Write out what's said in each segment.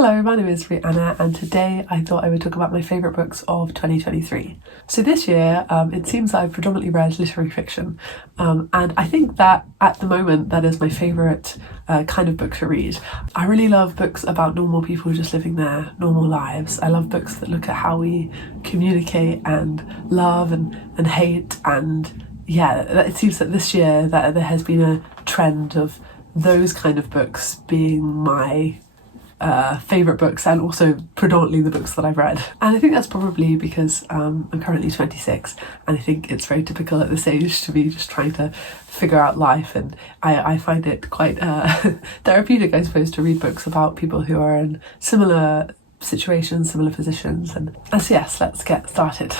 Hello, my name is Rhianna and today I thought I would talk about my favourite books of 2023. So this year it seems that I've predominantly read literary fiction and I think that at the moment that is my favourite kind of book to read. I really love books about normal people just living their normal lives. I love books that look at how we communicate and love and hate, and yeah, it seems that this year that there has been a trend of those kind of books being my favourite books, and also predominantly the books that I've read. And I think that's probably because I'm currently 26 and I think it's very typical at this age to be just trying to figure out life, and I find it quite therapeutic, I suppose, to read books about people who are in similar situations, similar positions. And so yes, let's get started.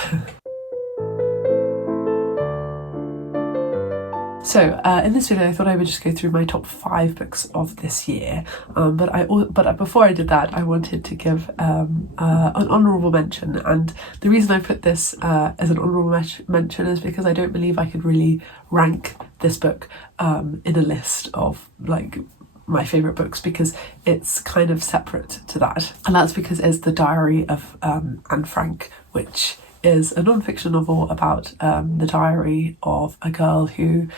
So in this video I thought I would just go through my top 5 books of this year, but before I did that I wanted to give an honourable mention, and the reason I put this as an honourable mention is because I don't believe I could really rank this book in a list of like my favourite books, because it's kind of separate to that, and that's because it's The Diary of Anne Frank, which is a non-fiction novel about the diary of a girl who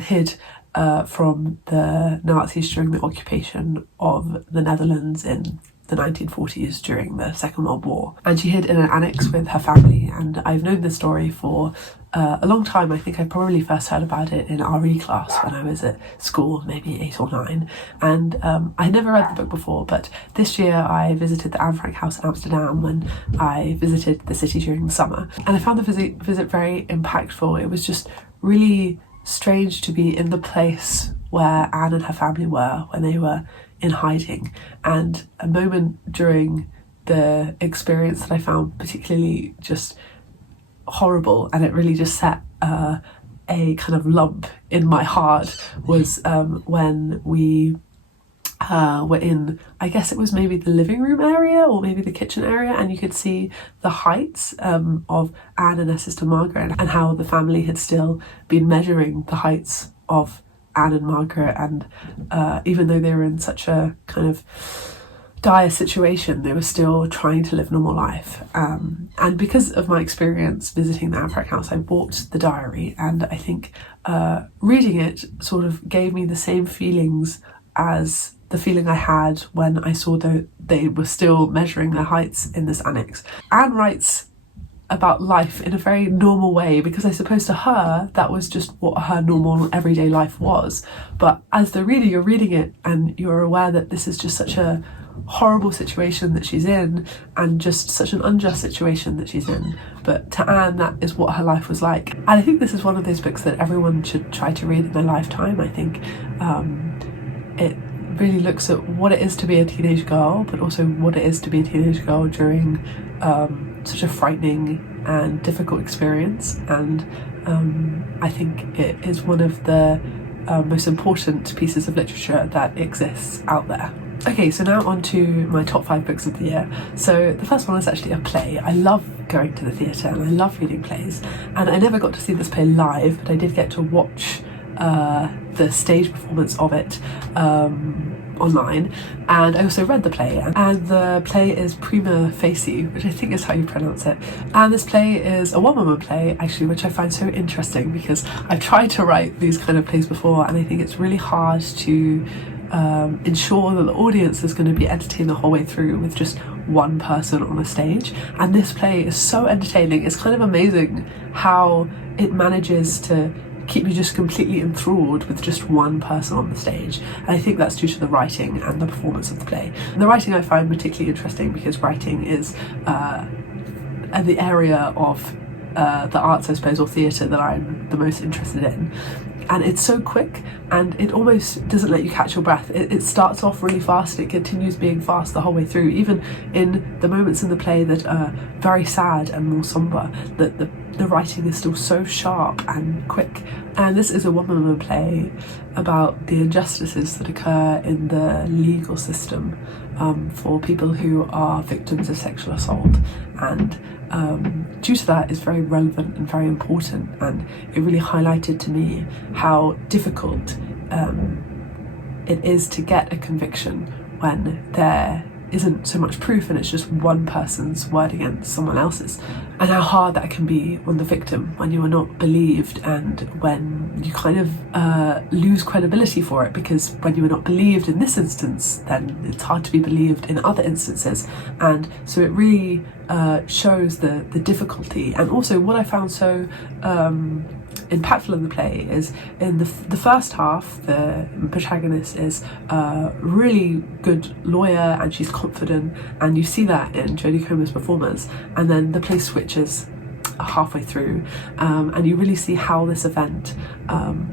hid from the Nazis during the occupation of the Netherlands in the 1940s during the Second World War. And she hid in an annex with her family, and I've known this story for a long time. I think I probably first heard about it in RE class when I was at school, maybe 8 or 9, and I never read the book before, but this year I visited the Anne Frank house in Amsterdam when I visited the city during the summer, and I found the visit very impactful. It was just really strange to be in the place where Anne and her family were when they were in hiding, and a moment during the experience that I found particularly just horrible, and it really just set a kind of lump in my heart, was when we were in, I guess it was maybe the living room area or maybe the kitchen area, and you could see the heights of Anne and her sister Margaret, and how the family had still been measuring the heights of Anne and Margaret, and even though they were in such a kind of dire situation, they were still trying to live normal life. And because of my experience visiting the Anne Frank house, I bought the diary, and I think reading it sort of gave me the same feelings as the feeling I had when I saw that they were still measuring their heights in this annex. Anne writes about life in a very normal way, because I suppose to her that was just what her normal everyday life was, but as the reader you're reading it and you're aware that this is just such a horrible situation that she's in, and just such an unjust situation that she's in, but to Anne that is what her life was like. And I think this is one of those books that everyone should try to read in their lifetime. I think it really looks at what it is to be a teenage girl, but also what it is to be a teenage girl during such a frightening and difficult experience, and I think it is one of the most important pieces of literature that exists out there. Okay, so now on to my top 5 books of the year. So the first one is actually a play. I love going to the theatre and I love reading plays, and I never got to see this play live, but I did get to watch the stage performance of it online, and I also read the play, and the play is Prima, Facie, which I think is how you pronounce it. And this play is a one-woman play, actually, which I find so interesting because I've tried to write these kind of plays before, and I think it's really hard to ensure that the audience is going to be entertained the whole way through with just one person on a stage. And this play is so entertaining. It's kind of amazing how it manages to keep you just completely enthralled with just one person on the stage, and I think that's due to the writing and the performance of the play. And the writing I find particularly interesting because writing is the area of the arts, I suppose, or theatre that I'm the most interested in. And it's so quick, and it almost doesn't let you catch your breath. It starts off really fast, it continues being fast the whole way through, even in the moments in the play that are very sad and more sombre, that the writing is still so sharp and quick. And this is a one-woman play about the injustices that occur in the legal system for people who are victims of sexual assault, and due to that is very relevant and very important, and it really highlighted to me how difficult it is to get a conviction when there isn't so much proof and it's just one person's word against someone else's, and how hard that can be on the victim when you are not believed, and when you kind of lose credibility for it, because when you are not believed in this instance, then it's hard to be believed in other instances. And so it really shows the difficulty. And also what I found so impactful in the play is in the first half, the protagonist is a really good lawyer and she's confident, and you see that in Jodie Comer's performance, and then the play switches halfway through, and you really see how this event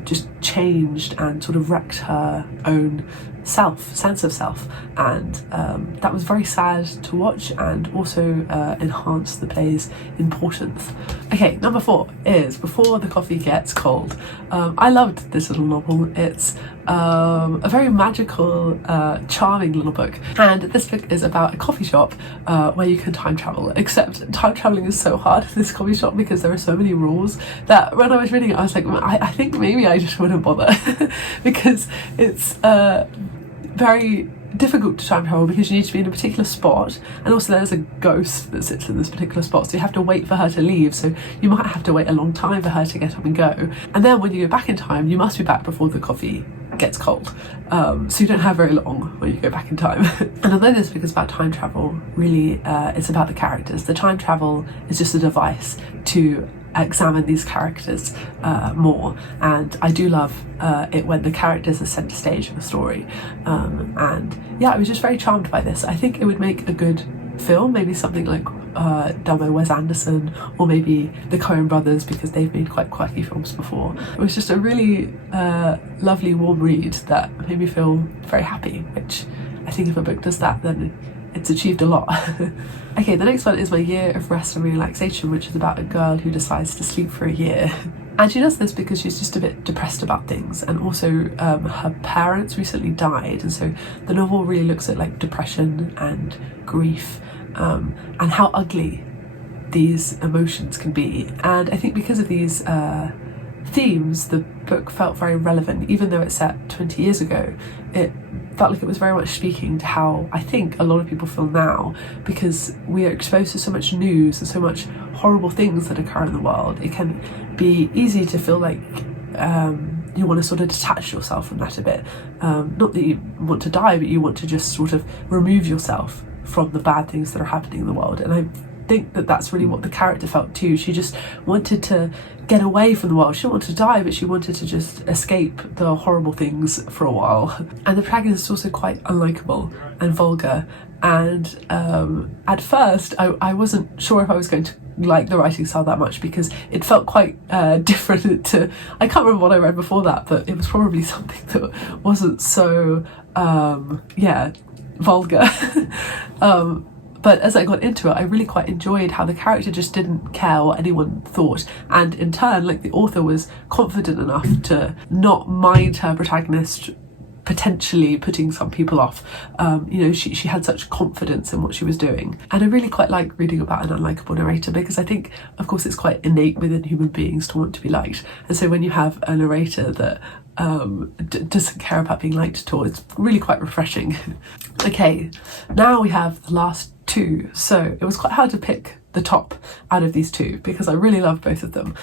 just changed and sort of wrecked her own sense of self, and that was very sad to watch, and also enhanced the play's importance. Okay, number 4 is Before the Coffee Gets Cold. I loved this little novel. It's a very magical, charming little book, and this book is about a coffee shop where you can time travel, except time traveling is so hard in this coffee shop because there are so many rules that when I was reading it I was like, I think maybe I just wouldn't bother because it's very difficult to time travel because you need to be in a particular spot, and also there's a ghost that sits in this particular spot, so you have to wait for her to leave, so you might have to wait a long time for her to get up and go, and then when you go back in time you must be back before the coffee gets cold, so you don't have very long when you go back in time. And although this book is about time travel, really it's about the characters. The time travel is just a device to examine these characters more, and I do love it when the characters are centre stage of the story, and yeah, I was just very charmed by this. I think it would make a good film, maybe something like done by Wes Anderson, or maybe the Coen brothers, because they've made quite quirky films before. It was just a really lovely, warm read that made me feel very happy, which I think if a book does that, then it's achieved a lot. Okay, the next one is My Year of Rest and Relaxation, which is about a girl who decides to sleep for a year. And she does this because she's just a bit depressed about things, and also her parents recently died, and so the novel really looks at like depression and grief, and how ugly these emotions can be. And I think because of these themes, the book felt very relevant. Even though it's set 20 years ago, it felt like it was very much speaking to how I think a lot of people feel now, because we are exposed to so much news and so much horrible things that occur in the world. It can be easy to feel like you want to sort of detach yourself from that a bit. Not that you want to die, but you want to just sort of remove yourself from the bad things that are happening in the world. And I think that that's really what the character felt too. She just wanted to get away from the world. She didn't want to die, but she wanted to just escape the horrible things for a while. And the protagonist is also quite unlikable and vulgar, and at first I wasn't sure if I was going to like the writing style that much, because it felt quite different to, I can't remember what I read before that, but it was probably something that wasn't so vulgar. But as I got into it, I really quite enjoyed how the character just didn't care what anyone thought, and in turn, like, the author was confident enough to not mind her protagonist potentially putting some people off. She had such confidence in what she was doing, and I really quite like reading about an unlikable narrator, because I think, of course, it's quite innate within human beings to want to be liked, and so when you have a narrator that doesn't care about being liked at all, it's really quite refreshing. Okay, now we have the last two, so it was quite hard to pick the top out of these two because I really love both of them,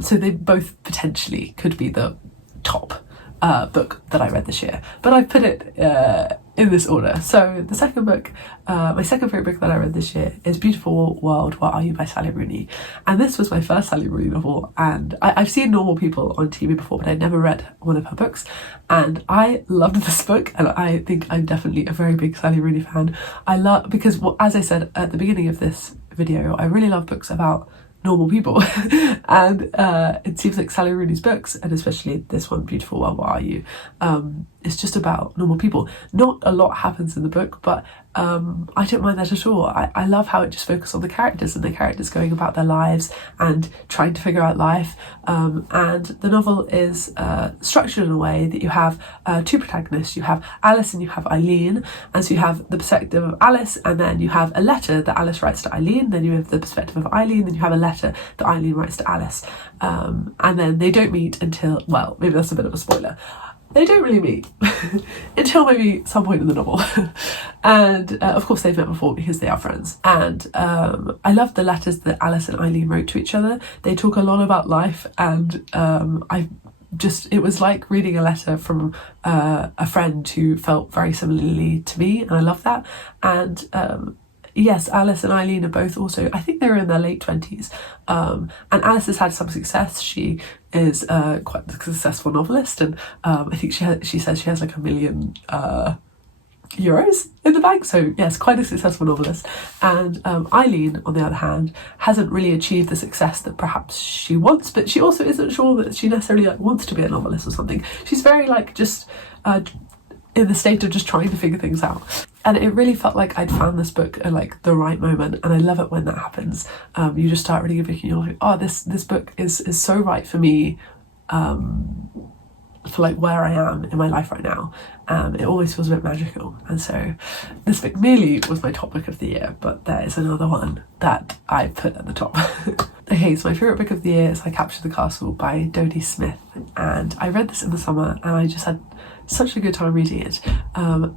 so they both potentially could be the top book that I read this year, but I've put it in this order. So the second book, my second favourite book that I read this year is Beautiful World, What Are You by Sally Rooney, and this was my first Sally Rooney novel, and I've seen Normal People on TV before, but I'd never read one of her books, and I loved this book, and I think I'm definitely a very big Sally Rooney fan. Because, well, as I said at the beginning of this video, I really love books about normal people and it seems like Sally Rooney's books, and especially this one, Beautiful World, What Are You, it's just about normal people. Not a lot happens in the book, but I don't mind that at all. I love how it just focuses on the characters and the characters going about their lives and trying to figure out life, and the novel is structured in a way that you have two protagonists. You have Alice and you have Eileen, and so you have the perspective of Alice, and then you have a letter that Alice writes to Eileen, then you have the perspective of Eileen, then you have a letter that Eileen writes to Alice, and then they don't meet until, well, maybe that's a bit of a spoiler. they don't really meet until maybe some point in the novel. And of course they've met before because they are friends. And I love the letters that Alice and Eileen wrote to each other. They talk a lot about life, and it was like reading a letter from a friend who felt very similarly to me, and I love that. And yes, Alice and Eileen are both also, I think they were in their late 20s. And Alice has had some success. She is quite a successful novelist, and I think she says she has like €1 million in the bank. So yes, quite a successful novelist. And Eileen, on the other hand, hasn't really achieved the success that perhaps she wants, but she also isn't sure that she necessarily like wants to be a novelist or something. She's very like just in the state of just trying to figure things out. And it really felt like I'd found this book at like the right moment, and I love it when that happens. You just start reading a book and you're like, oh, this book is so right for me, for like where I am in my life right now. It always feels a bit magical, and so this book nearly was my top book of the year, but there is another one that I put at the top. Okay, so my favourite book of the year is I Captured the Castle by Dodie Smith, and I read this in the summer and I just had such a good time reading it.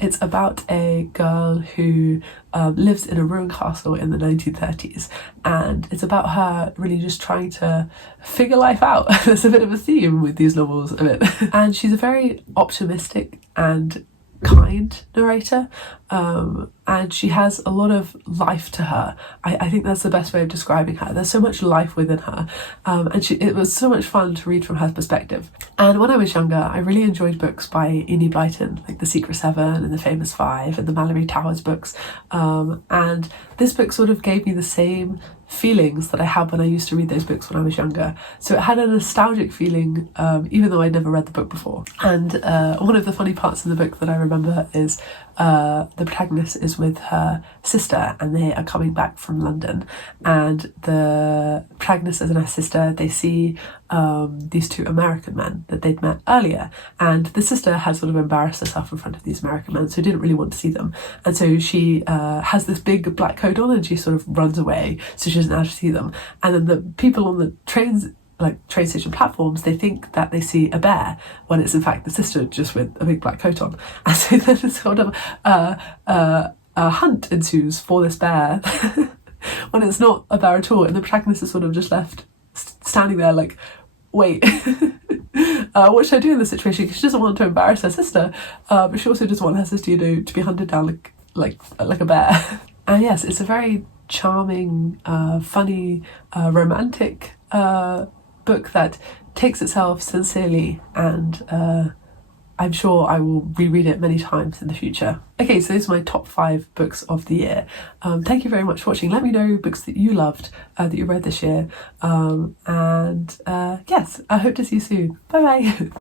It's about a girl who lives in a ruined castle in the 1930s, and it's about her really just trying to figure life out. There's a bit of a theme with these novels a bit. And she's a very optimistic and kind narrator, and she has a lot of life to her. I think that's the best way of describing her. There's so much life within her, and it was so much fun to read from her perspective. And when I was younger, I really enjoyed books by Enid Blyton, like The Secret Seven and The Famous Five and the Mallory Towers books, and this book sort of gave me the same feelings that I had when I used to read those books when I was younger. So it had a nostalgic feeling, even though I'd never read the book before. And one of the funny parts of the book that I remember is the protagonist is with her sister, and they are coming back from London, and the protagonist and her sister, they see these two American men that they'd met earlier, and the sister had sort of embarrassed herself in front of these American men, so didn't really want to see them, and so she has this big black coat on and she sort of runs away so she doesn't have to see them. And then the people on the train station platforms, they think that they see a bear when it's in fact the sister just with a big black coat on. And so then this sort of a hunt ensues for this bear when it's not a bear at all, and the protagonist is sort of just left standing there like, wait, what should I do in this situation? Because she doesn't want to embarrass her sister, but she also doesn't want her sister, to be hunted down like a bear. And yes, it's a very charming, funny, romantic book that takes itself sincerely, and I'm sure I will reread it many times in the future. Okay, so those are my top 5 books of the year. Thank you very much for watching. Let me know books that you loved, that you read this year, and yes, I hope to see you soon. Bye bye.